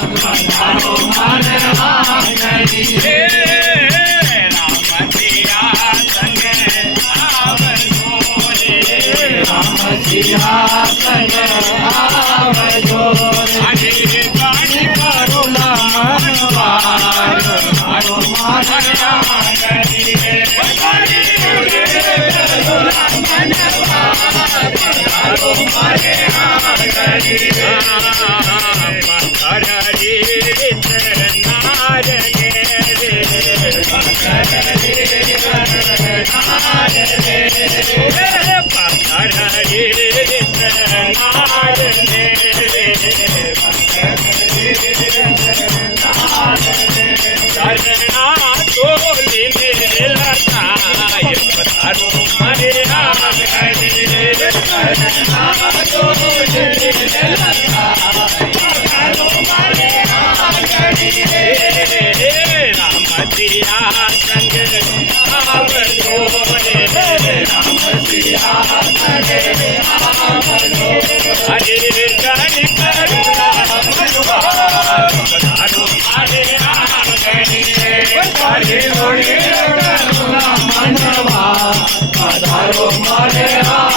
पधारो मारे आंगणी हे राम सिया संग आवजो रे राम सिया संग आवजो रे गाणी करुण मनवार पधारो मारे आंगणी हे गाणी करुण मनवार पधारो मारे आंगणी